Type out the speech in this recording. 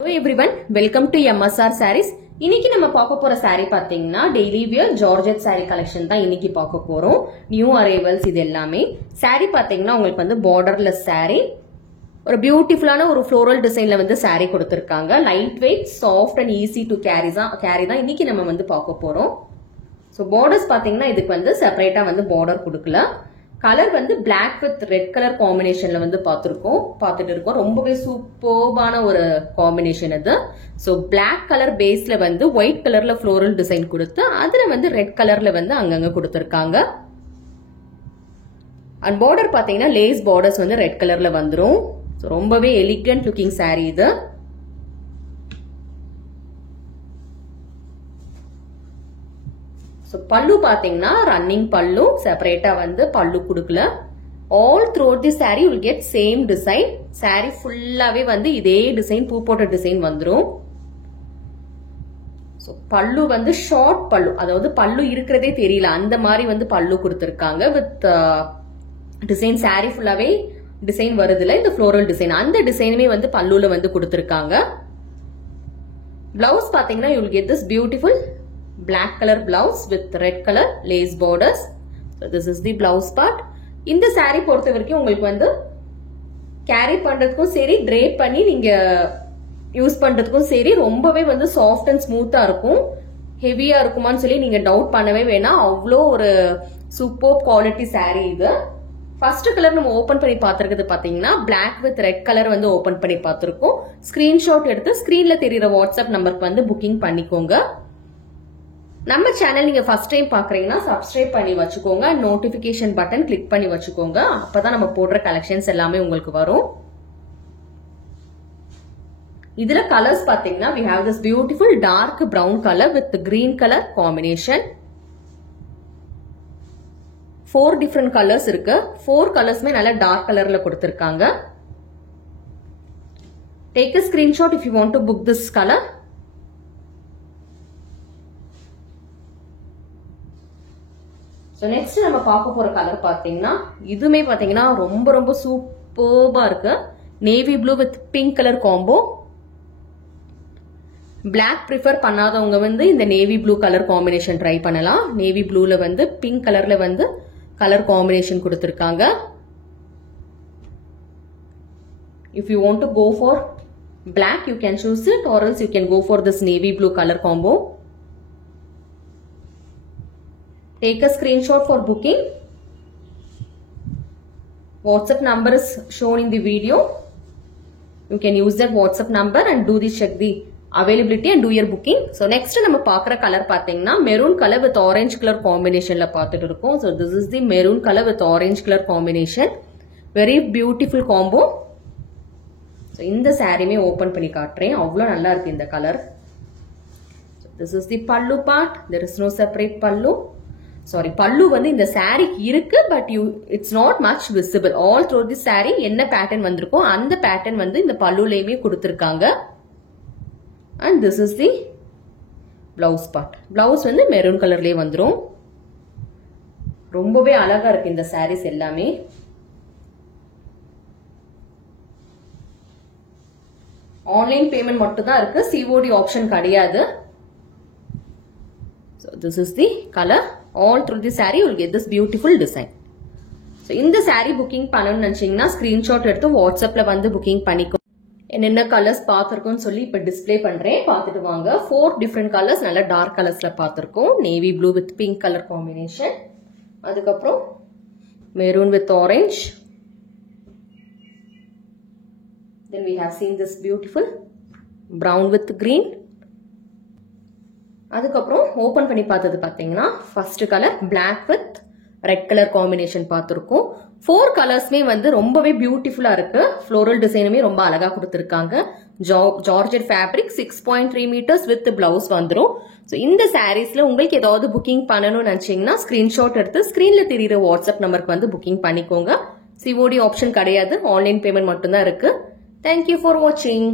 Hello everyone, welcome to MSR Sarees. இன்னைக்கு நம்ம பார்க்க போற saree பாத்தீங்கன்னா daily wear georgette saree collection தான் இன்னைக்கு பார்க்க போறோம். நியூ அரைவல்ஸ் இது எல்லாமே. saree பாத்தீங்கன்னா உங்களுக்கு வந்து borderless saree. ஒரு பியூட்டிஃபுல்லான ஒரு floral டிசைன்ல வந்து saree கொடுத்திருக்காங்க. Light weight, soft and easy to carry தான் இன்னைக்கு நம்ம வந்து பார்க்க போறோம். சோ பார்டர்ஸ் பாத்தீங்கன்னா இதுக்கு வந்து செப்பரேட்டா வந்து பார்டர் கொடுக்கல. கலர் வந்து பிளாக் வித் ரெட் கலர் காம்பினேஷன்ல வந்து பார்த்துட்டு இருக்கோம். ரொம்பவே சூப்பர்பான ஒரு காம்பினேஷன் இது. சோ பிளாக் கலர் பேஸ்ல வந்து ஒயிட் கலர்ல ஃப்ளோரல் டிசைன் கொடுத்து அதுல வந்து ரெட் கலர்ல வந்து அங்கங்க கொடுத்திருக்காங்க. அண்ட் பார்டர் பாத்தீங்கன்னா லேஸ் பார்டர்ஸ் வந்து ரெட் கலர்ல வந்துரும். ரொம்பவே எலிகன்ட் லுக்கிங் saree இது. So, pallu பாத்தீங்கன்னா ரன்னிங் பல்லு செப்பரேட்டா வந்து பல்லு கொடுக்கல. All throughout the saree you will get same design. saree ஃபுல்லாவே வந்து இதே டிசைன் பூ போட்ட டிசைன் வந்துரும். So, பல்லு வந்து ஷார்ட் பல்லு, அதாவது பல்லு இருக்கிறதே தெரியல அந்த மாதிரி வந்து பல்லு கொடுத்திருக்காங்க. வித் டிசைன் saree ஃபுல்லாவே டிசைன் வருதுல இந்த ஃப்ளோரல் டிசைன் அந்த டிசைனுமே வந்து பல்லுல வந்து கொடுத்திருக்காங்க. பிளவுஸ் பாத்தீங்கன்னா you will get this beautiful black color blouse with red color lace borders. So this is the blouse part. இந்த saree பொறுத்த வரைக்கும் உங்களுக்கு வந்து கேரி பண்றதுக்கும் சரி, drape பண்ணி நீங்க யூஸ் பண்றதுக்கும் சரி ரொம்பவே வந்து சாஃப்ட் அண்ட் ஸ்மூத்தா இருக்கும். ஹெவியா இருக்குமான்னு சொல்லி நீங்க டவுட் பண்ணவே வேணாம். அவ்வளோ ஒரு சூப்பர் குவாலிட்டி saree இது. ஃபர்ஸ்ட் கலர் நம்ம ஓபன் பண்ணி பார்த்திருக்கிறது பாத்தீங்கன்னா பிளாக் வித் ரெட் கலர் வந்து ஓபன் பண்ணி பார்த்திருக்கோம். ஸ்கிரீன்ஷாட் எடுத்து ஸ்கிரீன்ல தெரியுற வாட்ஸ்அப் நம்பருக்கு வந்து புக்கிங் பண்ணிக்கோங்க. நம்ம சேனல் நீங்க ஃபர்ஸ்ட் டைம் பாக்குறீங்கன்னா சப்ஸ்கிரைப் பண்ணி வச்சுக்கோங்க. நோட்டிபிகேஷன் பட்டன் கிளிக் பண்ணி வச்சுக்கோங்க. அப்பதான் நம்ம போடுற கலெக்ஷன்ஸ் எல்லாமே உங்களுக்கு வரும். இதுல கலர்ஸ் பாத்தீங்கன்னா we have this beautiful dark brown color with green color combination. 4 different colors இருக்கு. 4 கலர்ஸ்மே நல்ல டார்க் கலர்ல கொடுத்திருக்காங்க. Take a screenshot if you want to book this color. So next நம்ம பார்க்க போற கலர் பாத்தீங்கன்னா இதுமே பாத்தீங்கன்னா ரொம்ப ரொம்ப சூப்பர்பா இருக்கு. Navy blue with pink colour combo. Black prefer பண்ணாதவங்க வந்து இந்த navy blue colour combination try பண்ணலாம். நேவி ப்ளூல வந்து பிங்க் கலர்ல வந்து கலர் காம்பினேஷன் கொடுத்திருக்காங்க. If you want to go for black you can choose it or else you can go for this navy blue color combo. Take a screenshot for booking. WhatsApp number is shown in the video. You can use that WhatsApp number and check the availability and do your booking. So next நம்ம பார்க்குற colour பார்த்தீங்கன்னா maroon colour with orange colour காம்பினேஷன்ல பார்த்துட்டு இருக்கோம். So this is the maroon color with orange color combination. Very beautiful combo. So இந்த சாரியுமே open பண்ணி காட்டுறேன். அவ்வளோ நல்லா இருக்கு இந்த colour. So this is the pallu part. There is no separate pallu. Sorry, பல்லு வந்து இந்த சாரிக்கு இருக்கு but it's not much visible. All through the sorry என்ன பேட்டர்ன் வந்திருக்கோ அந்த பேட்டர்ன் வந்து இந்த பல்லுலயுமே கொடுத்திருக்காங்க. And this is the blouse part. Blouse வந்து மெரூன் கலர்லயே வந்துரும். ரொம்பவே அழகா இருக்கு இந்த சாரீஸ் எல்லாமே. ஆன்லைன் பேமெண்ட் மட்டும் தான் இருக்கு, சிஓடி ஆப்ஷன் கிடையாது. So this is the color. All through the saree you will get this beautiful design. So இந்த saree booking பண்ணனும்னு நினைச்சீங்கன்னா ஸ்கிரீன்ஷாட் எடுத்து வாட்ஸ்அப்ல வந்து புக்கிங் பண்ணிக்கோ. என்னென்ன கலர்ஸ் பார்த்திருக்கோம்னு சொல்லி இப்ப டிஸ்ப்ளே பண்றேன், பார்த்துட்டு வாங்க. 4 டிஃபரெண்ட் கலர்ஸ் நல்ல டார்க் கலர்ஸ்ல பார்த்திருக்கோம். Navy blue with pink colour combination, அதுக்கப்புறம் maroon with orange, then we have seen this beautiful brown with green. அதுக்கப்புறம் ஓபன் பண்ணி பார்த்தது பாத்தீங்கன்னா first colour black with red colour combination பார்த்திருக்கோம். 4 கலர்ஸ்மே வந்து ரொம்பவே பியூட்டிஃபுல்லா இருக்கு. ஃப்ளோரல் டிசைனுமே ரொம்ப அழகா கொடுத்திருக்காங்க. Georgette fabric 6.3 metres with blouse வந்துரும். ஸோ இந்த சாரீஸ்ல உங்களுக்கு ஏதாவது புக்கிங் பண்ணணும்னு நினைச்சீங்கன்னா ஸ்கிரீன்ஷாட் எடுத்து ஸ்கிரீன்ல தெரியுற வாட்ஸ்அப் நம்பருக்கு வந்து புக்கிங் பண்ணிக்கோங்க. சிஓடி ஆப்ஷன் கிடையாது, ஆன்லைன் பேமெண்ட் மட்டும்தான் இருக்கு. தேங்க்யூ ஃபார் வாட்சிங்.